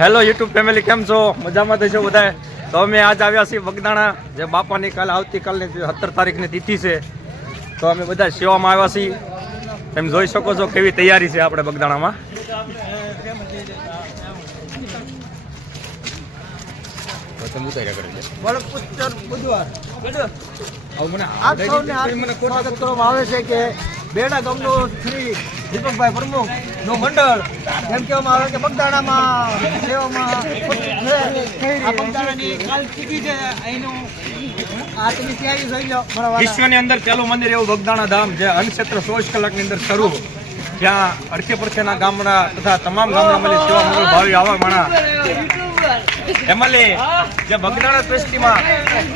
Hello YouTube family, કેમ છો? મજામાં થશો બધા. તો અમે આજ આવ્યા છીએ બગદાણા, જે બાપાની કાલે આવતીકાલની 17 તારીખની તિથિ છે. તો અમે બધા સેવામાં આવ્યા છીએ. તમે જોઈ શકો છો કેવી તૈયારી છે આપણે બગદાણામાં. આવે છે કે બેડા ગામનો શ્રી દીપકભાઈ પ્રમુખ નો મંડળ એમ કહેવામાં આવે કે બગદાણામાં સેવામાં આ બગદાણાની કાલ તિથિ છે. અહીંનું આ તમે તૈયારી થઈ જાઓ. વિશ્વની અંદર પહેલું મંદિર એવું બગદાણા ધામ, જે અન્નક્ષેત્ર 24 કલાકની અંદર શરૂ, જ્યાં અડકે પડખેના ગામના તથા તમામ ગામડામાં સેવા મંગળ ભાવી આવા માણા એમાં જે બગદાણા ટ્રસ્ટીમાં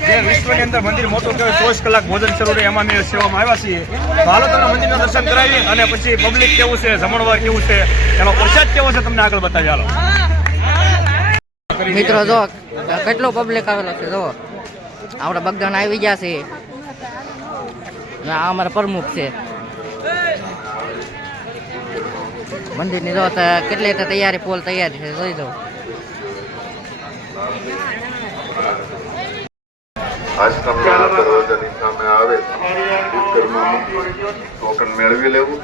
જે વિશ્વની અંદર મંદિર મોટું કહેવાય, 24 કલાક ભોજન શરૂ રહે, એમાં અમે સેવામાં આવ્યા છીએ. તો હાલો તમને મંદિરના દર્શન કરાવી અને પછી પબ્લિક કેવું છે, જમણવાર કેવું છે, એનો પ્રસાદ કેવો છે તમને આગળ બતાવી. હાલો મિત્રો, જો કેટલો પબ્લિક આવેલો છે. જો આપણે બગદાણા આવી ગયા છે. આ અમારા પ્રમુખ છે મંદિરની. જો કેટલી તૈયારી, પોલ તૈયારી છે, જોઈ દો. આશ્રમના દરવાજાની સામે આવે ઘરમાં ટોકન મેળવી લેવું.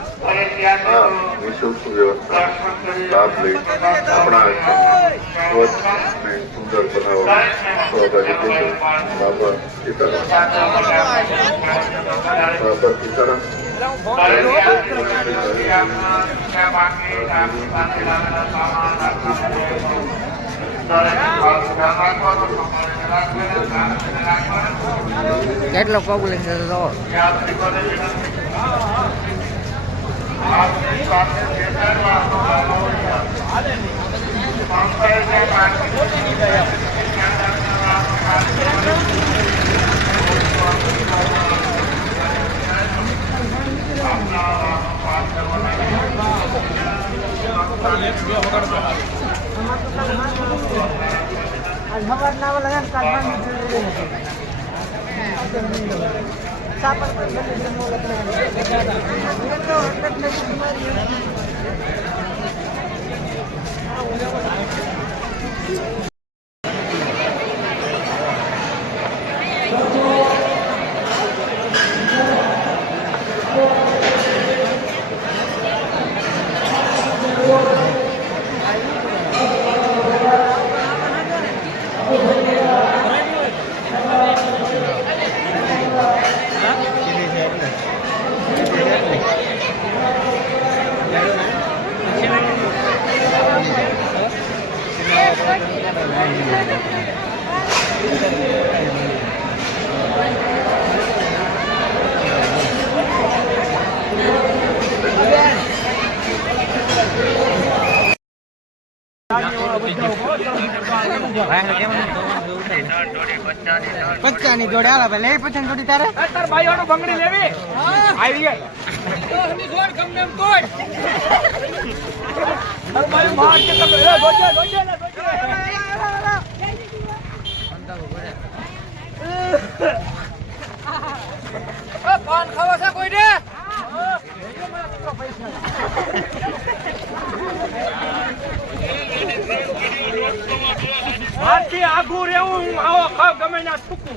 આ નિઃશુલ્ક વ્યવસ્થા લાભ લઈ આપણા સ્વચ્છ અને સુંદર બનાવવા સહભાગી થશે. બાબા સીતારામ. બાબા સીતારામ. કેટલો પબ્લિક છે તો પચાની જોડે હાલ ભાઈ. લે 50 જોડી તારે ભાઈઓનું બંગડી લેવી આવી ગઈ. પાન ખાવા છે કોઈ ને? આથી આઘું રહેવું, આવો ખાવ ગમે ના થૂકું.